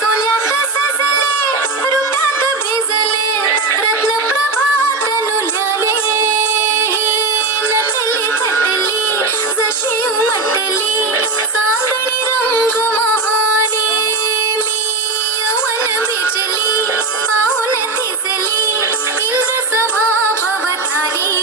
सोन्यात सजले रुपात भिजले रत्नप्रभात नुल्याले नटली थटली जशी उमटली चांदणी रंग महाने मी यवन बिजली पाहून थिजली इंद्र सभा भवतारी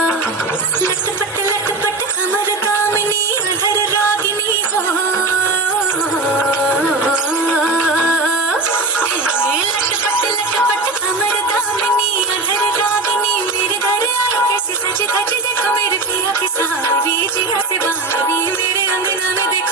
लटपट लटपट अमर कामिनी अधर रागिनी हो लटपट लटपट अमर कामिनी अधर रागिनी मेरे घर आई कैसे सज धज देखो मेरे पिया की सहारी जिया से बाहरी मेरे अंगना में देखो